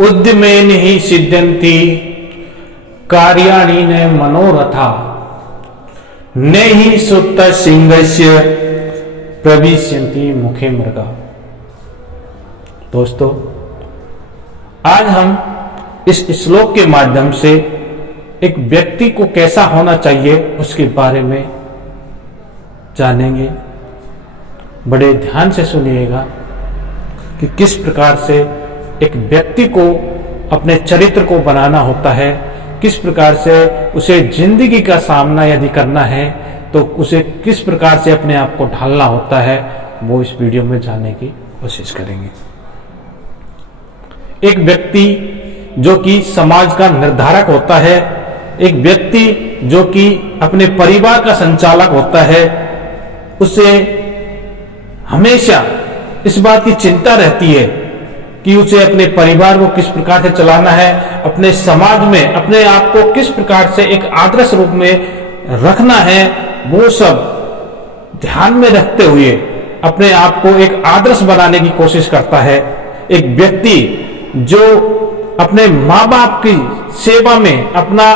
उद्यमेन हि सिद्ध्यन्ति कार्याणि न मनोरथा न हि सुप्त सिंहस्य प्रविशन्ति मुखे मृगा। दोस्तों, आज हम इस श्लोक के माध्यम से एक व्यक्ति को कैसा होना चाहिए उसके बारे में जानेंगे। बड़े ध्यान से सुनिएगा कि किस प्रकार से एक व्यक्ति को अपने चरित्र को बनाना होता है, किस प्रकार से उसे जिंदगी का सामना यदि करना है तो उसे किस प्रकार से अपने आप को ढालना होता है, वो इस वीडियो में जानने की कोशिश करेंगे। एक व्यक्ति जो कि समाज का निर्धारक होता है, एक व्यक्ति जो कि अपने परिवार का संचालक होता है, उसे हमेशा इस बात की चिंता रहती है कि उसे अपने परिवार को किस प्रकार से चलाना है, अपने समाज में अपने आप को किस प्रकार से एक आदर्श रूप में रखना है। वो सब ध्यान में रखते हुए अपने आप को एक आदर्श बनाने की कोशिश करता है। एक व्यक्ति जो अपने माँ बाप की सेवा में अपना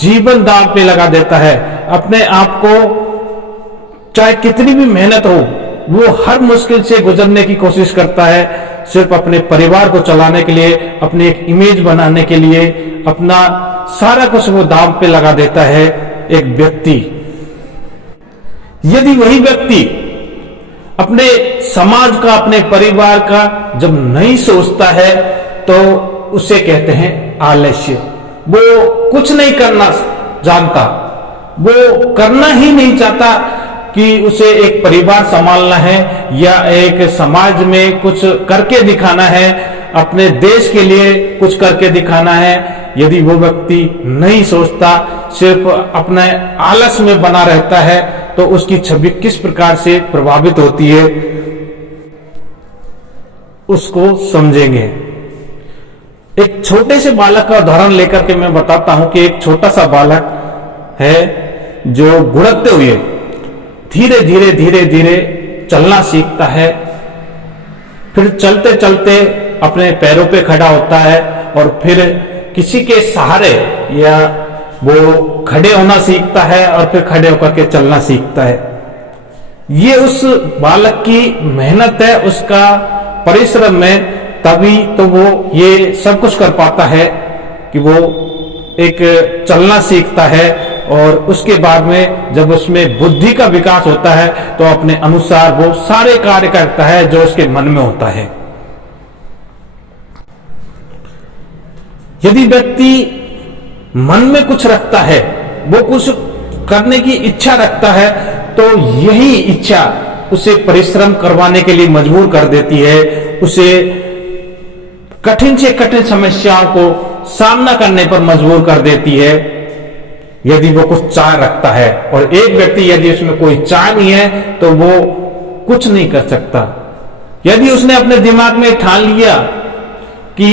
जीवन दांव पे लगा देता है, अपने आप को चाहे कितनी भी मेहनत हो वो हर मुश्किल से गुजरने की कोशिश करता है, सिर्फ अपने परिवार को चलाने के लिए, अपनी एक इमेज बनाने के लिए अपना सारा कुछ वो दांव पे लगा देता है। एक व्यक्ति, यदि वही व्यक्ति अपने समाज का, अपने परिवार का जब नहीं सोचता है तो उसे कहते हैं आलस्य। वो कुछ नहीं करना जानता, वो करना ही नहीं चाहता कि उसे एक परिवार संभालना है या एक समाज में कुछ करके दिखाना है, अपने देश के लिए कुछ करके दिखाना है। यदि वो व्यक्ति नहीं सोचता, सिर्फ अपने आलस में बना रहता है, तो उसकी छवि किस प्रकार से प्रभावित होती है उसको समझेंगे। एक छोटे से बालक का उदाहरण लेकर के मैं बताता हूं कि एक छोटा सा बालक है जो गुड़कते हुए धीरे धीरे धीरे धीरे चलना सीखता है, फिर चलते चलते अपने पैरों पे खड़ा होता है और फिर किसी के सहारे या वो खड़े होना सीखता है और फिर खड़े होकर के चलना सीखता है। ये उस बालक की मेहनत है, उसका परिश्रम है, तभी तो वो ये सब कुछ कर पाता है कि वो एक चलना सीखता है। और उसके बाद में जब उसमें बुद्धि का विकास होता है तो अपने अनुसार वो सारे कार्य करता है जो उसके मन में होता है। यदि व्यक्ति मन में कुछ रखता है, वो कुछ करने की इच्छा रखता है, तो यही इच्छा उसे परिश्रम करवाने के लिए मजबूर कर देती है, उसे कठिन से कठिन समस्याओं को सामना करने पर मजबूर कर देती है। यदि वो कुछ चाह रखता है और एक व्यक्ति यदि उसमें कोई चाह नहीं है तो वो कुछ नहीं कर सकता। यदि उसने अपने दिमाग में ठान लिया कि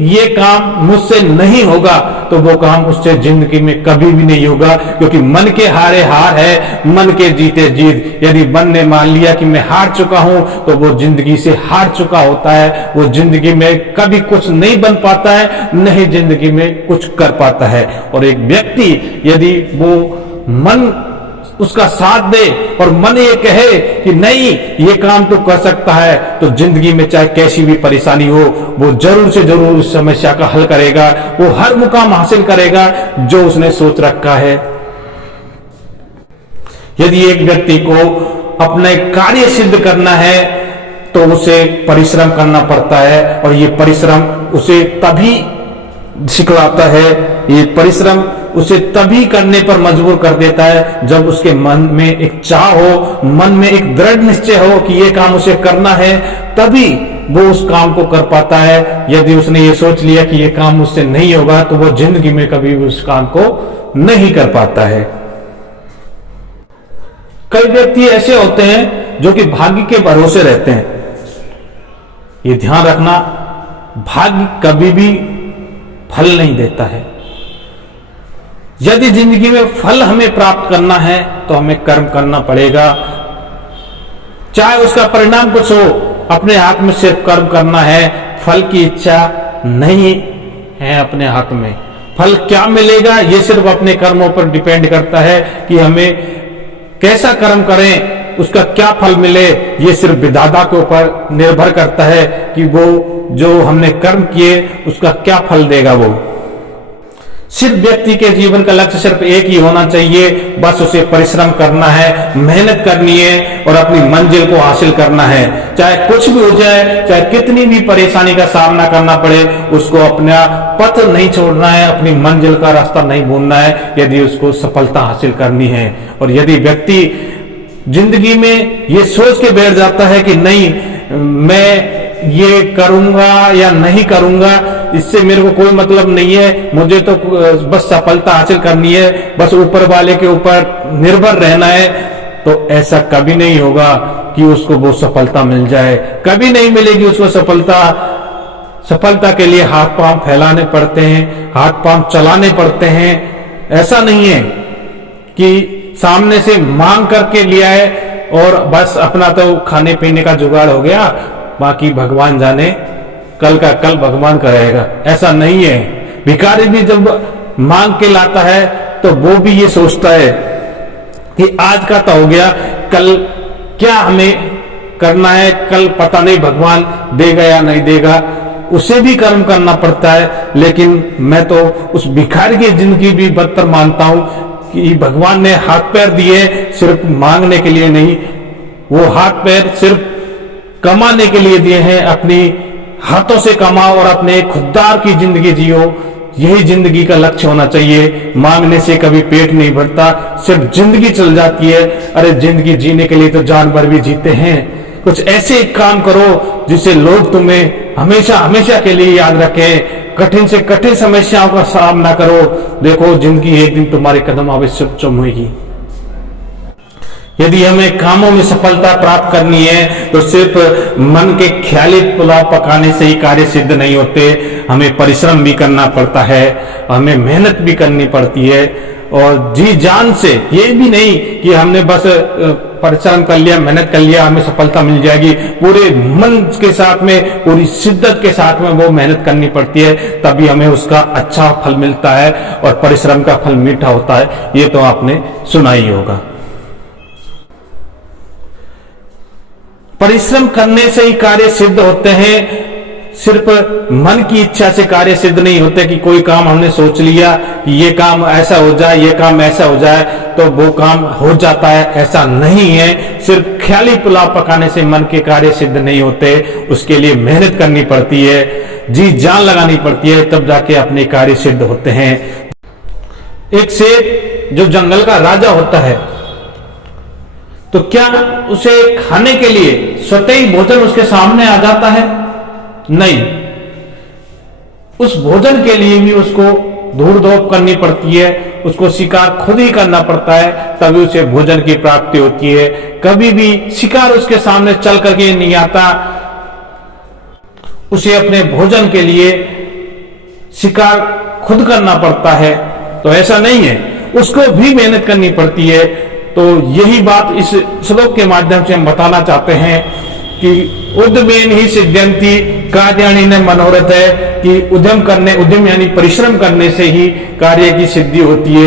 ये काम मुझसे नहीं होगा तो वो काम उससे जिंदगी में कभी भी नहीं होगा, क्योंकि मन के हारे हार है, मन के जीते जीत। यदि मन ने मान लिया कि मैं हार चुका हूं तो वो जिंदगी से हार चुका होता है, वो जिंदगी में कभी कुछ नहीं बन पाता है, नहीं जिंदगी में कुछ कर पाता है। और एक व्यक्ति यदि वो मन उसका साथ दे और मन ये कहे कि नहीं ये काम तो कर सकता है, तो जिंदगी में चाहे कैसी भी परेशानी हो वो जरूर से जरूर उस समस्या का हल करेगा, वो हर मुकाम हासिल करेगा जो उसने सोच रखा है। यदि एक व्यक्ति को अपने कार्य सिद्ध करना है तो उसे परिश्रम करना पड़ता है, और ये परिश्रम उसे तभी सिखलाता है, ये परिश्रम उसे तभी करने पर मजबूर कर देता है जब उसके मन में एक चाह हो, मन में एक दृढ़ निश्चय हो कि ये काम उसे करना है, तभी वो उस काम को कर पाता है। यदि उसने ये सोच लिया कि ये काम मुझसे नहीं होगा तो वो जिंदगी में कभी भी उस काम को नहीं कर पाता है। कई व्यक्ति ऐसे होते हैं जो कि भाग्य के भरोसे रहते हैं। ये ध्यान रखना, भाग्य कभी भी फल नहीं देता है। यदि जिंदगी में फल हमें प्राप्त करना है तो हमें कर्म करना पड़ेगा, चाहे उसका परिणाम कुछ हो, अपने हाथ में सिर्फ कर्म करना है। फल की इच्छा नहीं है अपने हाथ में। फल क्या मिलेगा ये सिर्फ अपने कर्मों पर डिपेंड करता है कि हमें कैसा कर्म करें, उसका क्या फल मिले, ये सिर्फ विधाता के ऊपर निर्भर करता है कि वो जो हमने कर्म किए उसका क्या फल देगा। वो सिर्फ व्यक्ति के जीवन का लक्ष्य सिर्फ एक ही होना चाहिए, बस उसे परिश्रम करना है, मेहनत करनी है और अपनी मंजिल को हासिल करना है। चाहे कुछ भी हो जाए, चाहे कितनी भी परेशानी का सामना करना पड़े, उसको अपना पथ नहीं छोड़ना है, अपनी मंजिल का रास्ता नहीं भूलना है यदि उसको सफलता हासिल करनी है। और यदि व्यक्ति जिंदगी में ये सोच के बैठ जाता है कि नहीं मैं ये करूंगा या नहीं करूंगा, इससे मेरे को कोई मतलब नहीं है, मुझे तो बस सफलता हासिल करनी है, बस ऊपर वाले के ऊपर निर्भर रहना है, तो ऐसा कभी नहीं होगा कि उसको वो सफलता मिल जाए। कभी नहीं मिलेगी उसको सफलता। सफलता के लिए हाथ पांव फैलाने पड़ते हैं, हाथ पांव चलाने पड़ते हैं। ऐसा नहीं है कि सामने से मांग करके लिया है और बस अपना तो खाने पीने का जुगाड़ हो गया, बाकी भगवान जाने, कल का कल भगवान करेगा। ऐसा नहीं है। भिखारी भी जब मांग के लाता है तो वो भी ये सोचता है कि आज का तो हो गया, कल क्या हमें करना है, कल पता नहीं भगवान देगा या नहीं देगा। उसे भी कर्म करना पड़ता है। लेकिन मैं तो उस भिखारी की जिंदगी भी बदतर मानता हूं कि भगवान ने हाथ पैर दिए सिर्फ मांगने के लिए नहीं, वो हाथ पैर सिर्फ कमाने के लिए दिए हैं। अपनी हाथों से कमाओ और अपने खुददार की जिंदगी जियो, यही जिंदगी का लक्ष्य होना चाहिए। मांगने से कभी पेट नहीं भरता, सिर्फ जिंदगी चल जाती है। अरे जिंदगी जीने के लिए तो जानवर भी जीते हैं। कुछ ऐसे काम करो जिससे लोग तुम्हें हमेशा हमेशा के लिए याद रखें। कठिन से कठिन समस्याओं का सामना करो, देखो जिंदगी एक दिन तुम्हारे कदम अवश्य चूमेगी। यदि हमें कामों में सफलता प्राप्त करनी है तो सिर्फ मन के ख्याली पुलाव पकाने से ही कार्य सिद्ध नहीं होते। हमें परिश्रम भी करना पड़ता है, हमें मेहनत भी करनी पड़ती है और जी जान से। ये भी नहीं कि हमने बस परिश्रम कर लिया, मेहनत कर लिया, हमें सफलता मिल जाएगी। पूरे मन के साथ में, पूरी शिद्दत के साथ में वो मेहनत करनी पड़ती है, तभी हमें उसका अच्छा फल मिलता है और परिश्रम का फल मीठा होता है। ये तो आपने सुना ही होगा। परिश्रम करने से ही कार्य सिद्ध होते हैं। सिर्फ मन की इच्छा से कार्य सिद्ध नहीं होते कि कोई काम हमने सोच लिया कि ये काम ऐसा हो जाए, ये काम ऐसा हो जाए तो वो काम हो जाता है, ऐसा नहीं है। सिर्फ ख्याली पुलाव पकाने से मन के कार्य सिद्ध नहीं होते, उसके लिए मेहनत करनी पड़ती है, जी जान लगानी पड़ती है, तब जाके अपने कार्य सिद्ध होते हैं। एक शेर जो जंगल का राजा होता है तो क्या उसे खाने के लिए स्वतः ही भोजन उसके सामने आ जाता है? नहीं, उस भोजन के लिए भी उसको दौड़ धूप करनी पड़ती है, उसको शिकार खुद ही करना पड़ता है, तभी उसे भोजन की प्राप्ति होती है। कभी भी शिकार उसके सामने चल करके नहीं आता। उसे अपने भोजन के लिए शिकार खुद करना पड़ता है। तो ऐसा नहीं है, उसको भी मेहनत करनी पड़ती है। तो यही बात इस श्लोक के माध्यम से हम बताना चाहते हैं कि उद्यमेन ही सिद्ध्यन्ति कार्याणि न मनोरथ है कि उद्यम यानी परिश्रम करने से ही कार्य की सिद्धि होती है।